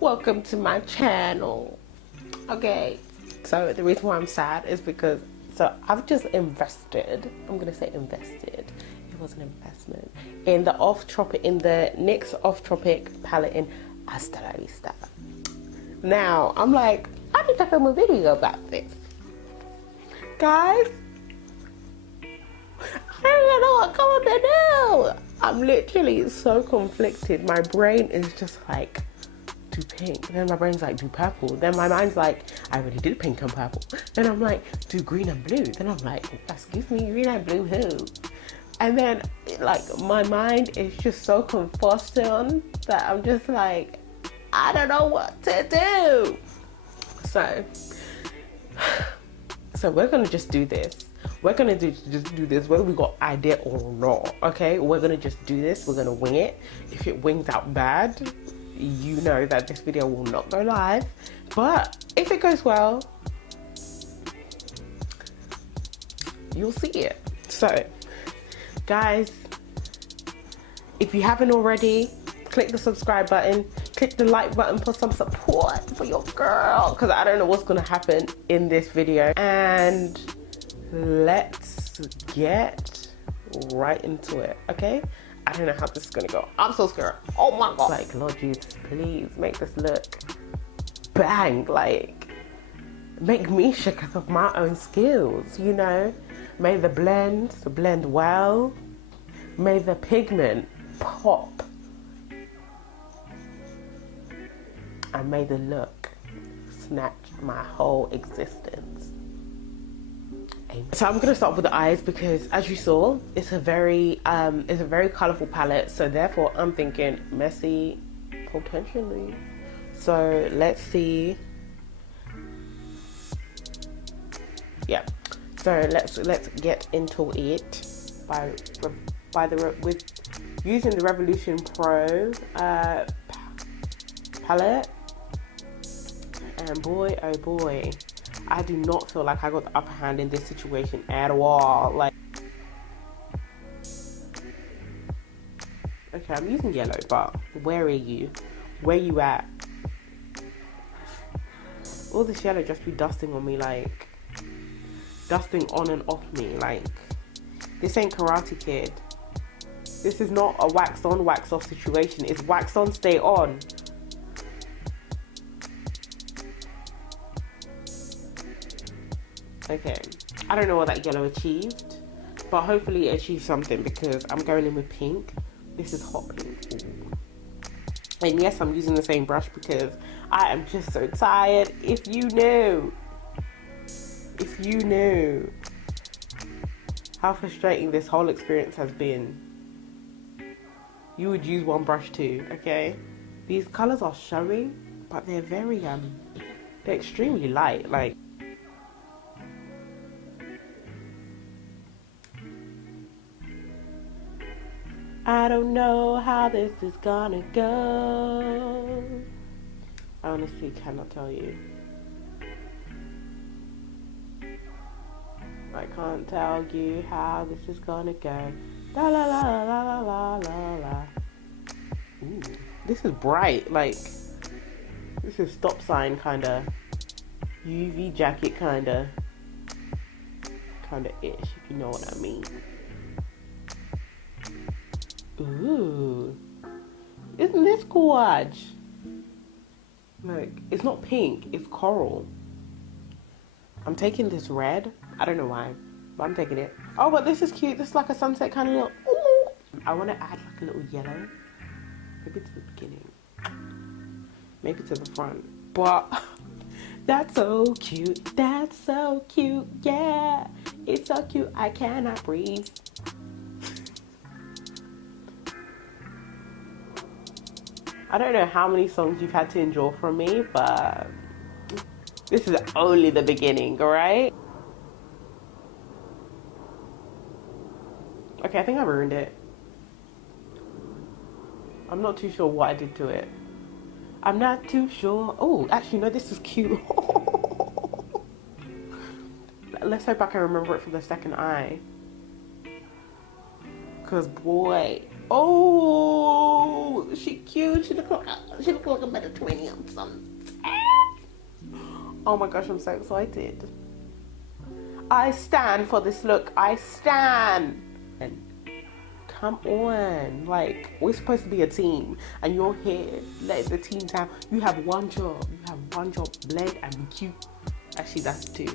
Welcome to my channel. Okay, so the reason why I'm sad is because I've just invested, I'm gonna say invested, it was an investment, in the NYX Off Tropic palette in Hasta la Vista. Now I'm like, I need to film a video about this, guys. I don't know what color to do. I'm literally so conflicted. My brain is just like, do pink. Then my brain's like, do purple. Then my mind's like, I already did pink and purple. Then I'm like, do green and blue. Then I'm like, excuse me, green and blue who? And then like my mind is just so confused that I'm just like, I don't know what to do. So we're gonna just do this. We're gonna just do this whether we got idea or not, okay? We're gonna just do this. We're gonna wing it. If it wings out bad, you know that this video will not go live. But if it goes well, you'll see it. So, guys, if you haven't already, click the subscribe button, click the like button for some support for your girl, because I don't know what's gonna happen in this video. And let's get right into it, okay? I don't know how this is gonna go. I'm so scared. Oh my god. Like, Lord Jesus, please make this look bang. Like, make me shook of my own skills, you know? May the blend well. May the pigment pop. And may the look snatch my whole existence. So I'm gonna start with the eyes because, as you saw, it's a very colorful palette. So therefore, I'm thinking messy, potentially. So let's see. Yeah. So let's get into it with using the Revolution Pro palette. And boy, oh boy, I do not feel like I got the upper hand in this situation at all. Like, okay, I'm using yellow, but where are you? Where you at? All this yellow just be dusting on me, like, dusting on and off me. Like, this ain't Karate Kid. This is not a wax on, wax off situation. It's wax on, stay on. Okay, I don't know what that yellow achieved, but hopefully it achieved something because I'm going in with pink. This is hot pink. Ooh. And yes, I'm using the same brush because I am just so tired. If you knew how frustrating this whole experience has been, you would use one brush too, okay? These colors are showing, but they're very, they're extremely light, like. I don't know how this is gonna go. I honestly cannot tell you. I can't tell you how this is gonna go. La la la la la la la la. Ooh, this is bright. Like, this is stop sign kinda, UV jacket kinda ish, if you know what I mean. Ooh, isn't this gorge? Like, it's not pink, it's coral. I'm taking this red. I don't know why, but I'm taking it. Oh, but this is cute. This is like a sunset kind of look. Ooh. I want to add like a little yellow. Maybe to the beginning. Maybe to the front. But that's so cute. That's so cute. Yeah, it's so cute. I cannot breathe. I don't know how many songs you've had to endure from me, but this is only the beginning, alright? Okay, I think I ruined it. I'm not too sure what I did to it. I'm not too sure. Oh, actually, no, this is cute. Let's hope I can remember it for the second eye. Cause boy, oh, she cute. She look like a better 20 or something. Oh my gosh, I'm so excited. I stand for this look. I stand. Come on, like, we're supposed to be a team, and you're here letting the team down. You have one job. You have one job: blend and be cute. Actually, that's two.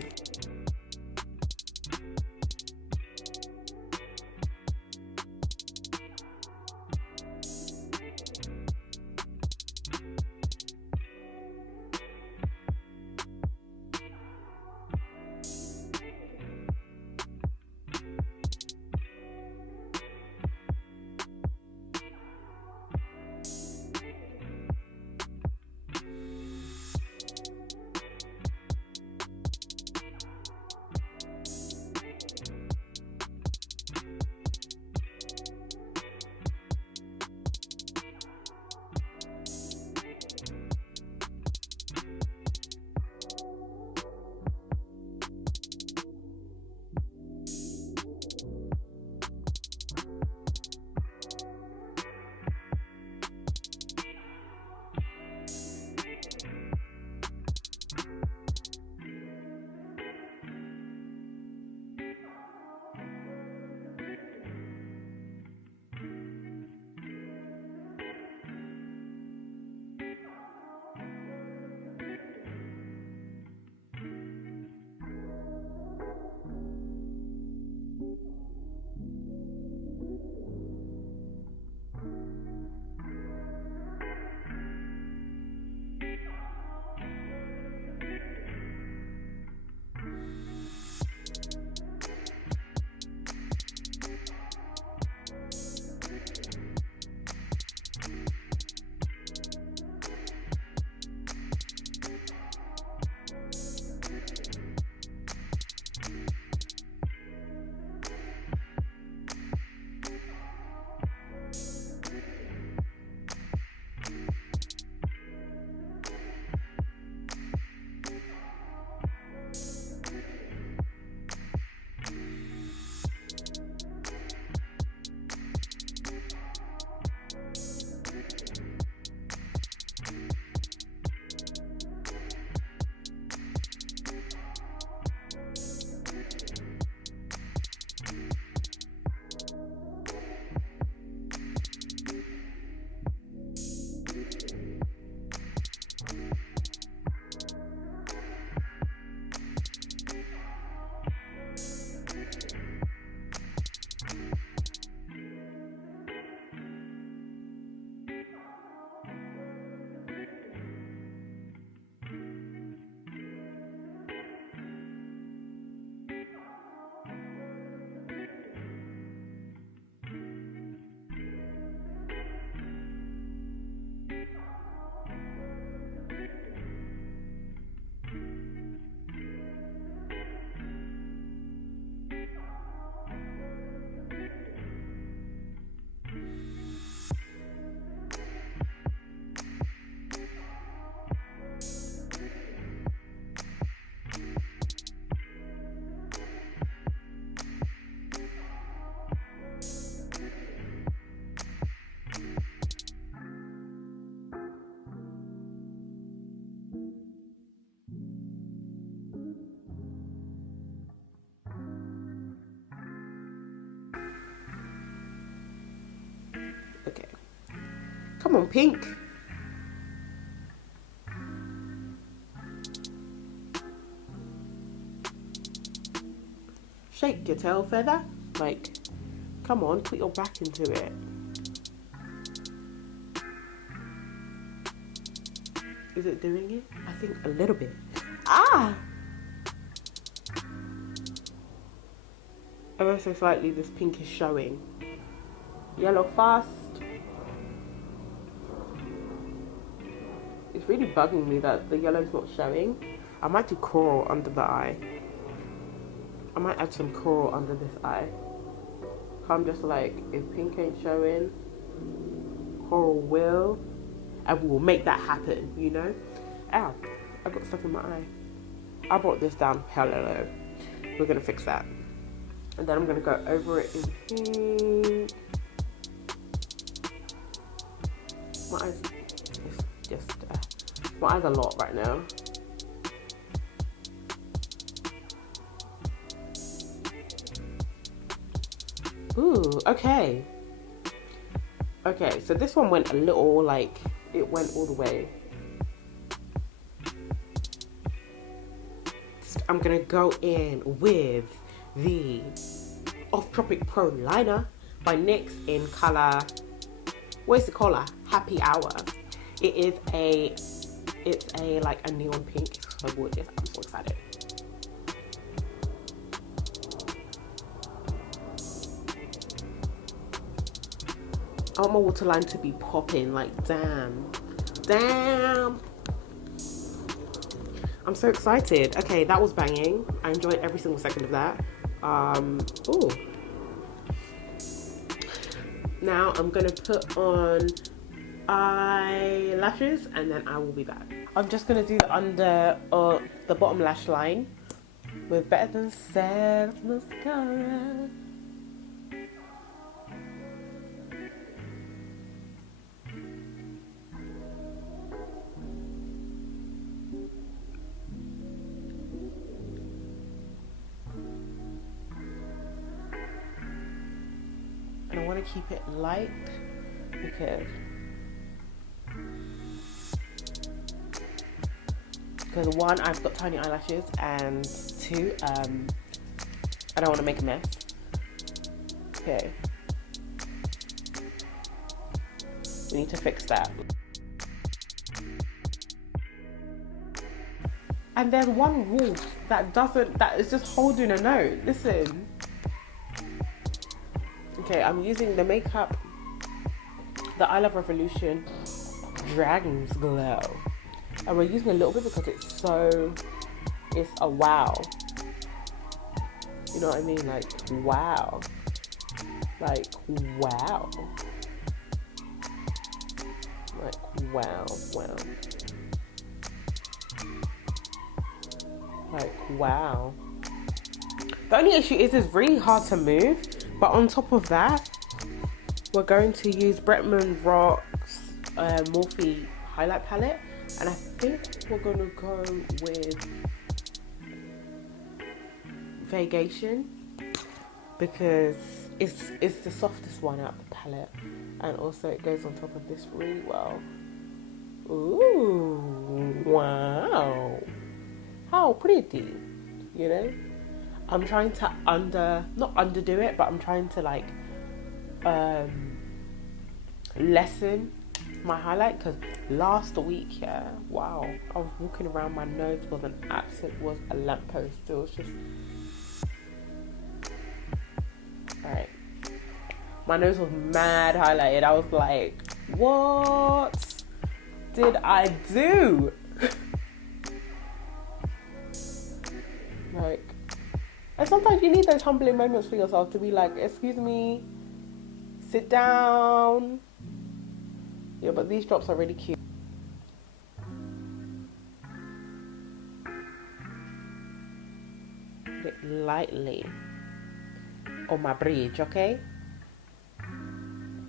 Okay. Come on, pink. Shake your tail feather. Like, come on, put your back into it. Is it doing it? I think a little bit. Ah! Ever so slightly, this pink is showing. Yellow fast. It's really bugging me that the yellow's not showing. I might do coral under the eye. I might add some coral under this eye. I'm just like, if pink ain't showing, coral will, and we will make that happen, you know? Ow, I got stuff in my eye. I brought this down hella low. We're gonna fix that. And then I'm going to go over it in pink. My eyes, it's just, my eyes are a lot right now. Ooh, okay. Okay, so this one went a little, like, it went all the way. I'm gonna go in with the Off Tropic Pro Liner by NYX in color, what is the color? Happy Hour. It's a like a neon pink. It's so gorgeous. I'm so excited. I want my waterline to be popping, like damn. I'm so excited. Okay, that was banging. I enjoyed every single second of that. Ooh. Now I'm gonna put on eyelashes and then I will be back. I'm just gonna do the under or the bottom lash line with Better Than Sex mascara. And I want to keep it light because one, I've got tiny eyelashes, and two, I don't want to make a mess. Okay, we need to fix that. And there's one wolf that is just holding a note. Listen. Okay, I'm using the makeup, the I Love Revolution Dragon's Glow. And we're using a little bit because it's a wow. You know what I mean? Like, wow. Like, wow. Like, wow. Like, wow. The only issue is it's really hard to move. But on top of that, we're going to use Bretman Rock's Morphe highlight palette. And I think we're going to go with Vaygaytion because it's the softest one out of the palette. And also it goes on top of this really well. Ooh, wow. How pretty, you know? I'm trying to not underdo it, but I'm trying to like lessen my highlight because last week, yeah, wow, I was walking around, my nose was a lamppost. It was just, alright, my nose was mad highlighted. I was like, what did I do? Like, and sometimes you need those humbling moments for yourself to be like, excuse me, sit down. Yeah, but these drops are really cute. Put it lightly on my bridge, okay?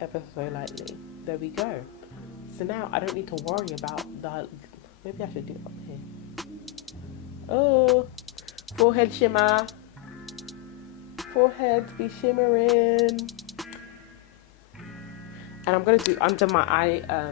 Ever so lightly. There we go. So now I don't need to worry about the, maybe I should do it up here. Oh, forehead shimmer. Forehead be shimmering. And I'm gonna do under my eyebrow.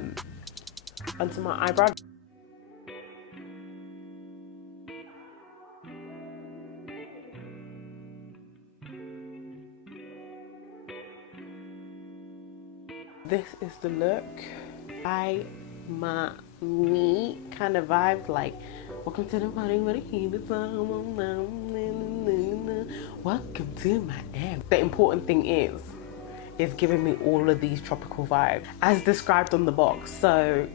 This is the look. Me kind of vibes like, welcome to the party where the heat is on. Welcome to my air. The important thing is giving me all of these tropical vibes as described on the box. So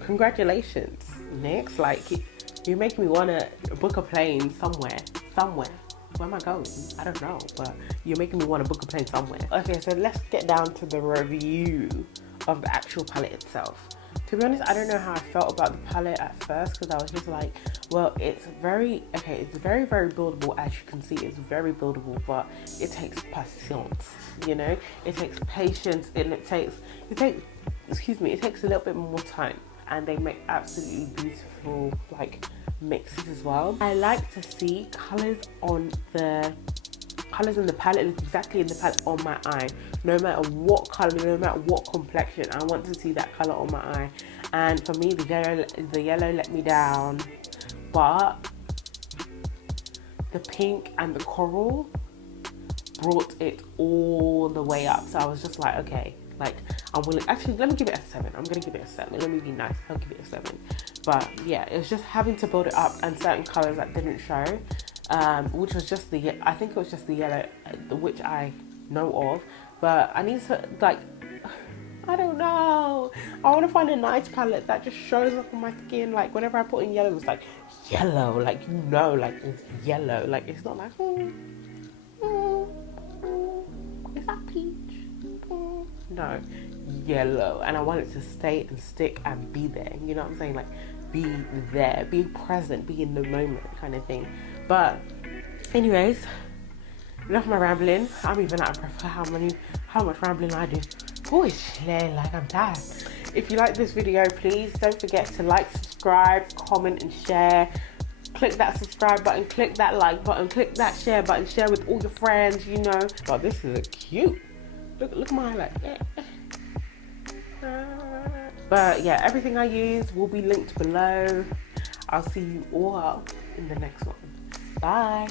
congratulations, NYX. Like, you're making me want to book a plane somewhere. Where am I going? I don't know, but you're making me want to book a plane somewhere. Okay, so let's get down to the review of the actual palette itself. To be honest, I don't know how I felt about the palette at first, because I was just like, well, it's very buildable. As you can see, it's very buildable, but it takes patience, you know, it takes patience, and it takes a little bit more time, and they make absolutely beautiful like mixes as well. I like to see colours in the palette, exactly in the palette on my eye, no matter what colour, no matter what complexion. I want to see that colour on my eye, and for me the yellow let me down, but the pink and the coral brought it all the way up. So I was just like, okay, like I'm willing. Actually, let me give it a 7. I'm gonna give it a 7. Let me be nice, I'll give it a 7. But yeah, it was just having to build it up, and certain colours that didn't show, which was just I think it was just the yellow, which I know of, but I need to, like, I don't know, I want to find a nice palette that just shows up on my skin. Like whenever I put in yellow, it's like yellow, like, you know, like it's yellow, like it's not like is that peach? No, yellow. And I want it to stay and stick and be there, you know what I'm saying? Like, be there, be present, be in the moment kind of thing. But anyways, enough of my rambling. I'm even out of breath for how much rambling I do. Oh, it's like I'm tired. If you like this video, please don't forget to like, subscribe, comment and share. Click that subscribe button, click that like button, click that share button, share with all your friends, you know. God, this is cute. Look at my highlight. But yeah, everything I use will be linked below. I'll see you all in the next one. Bye.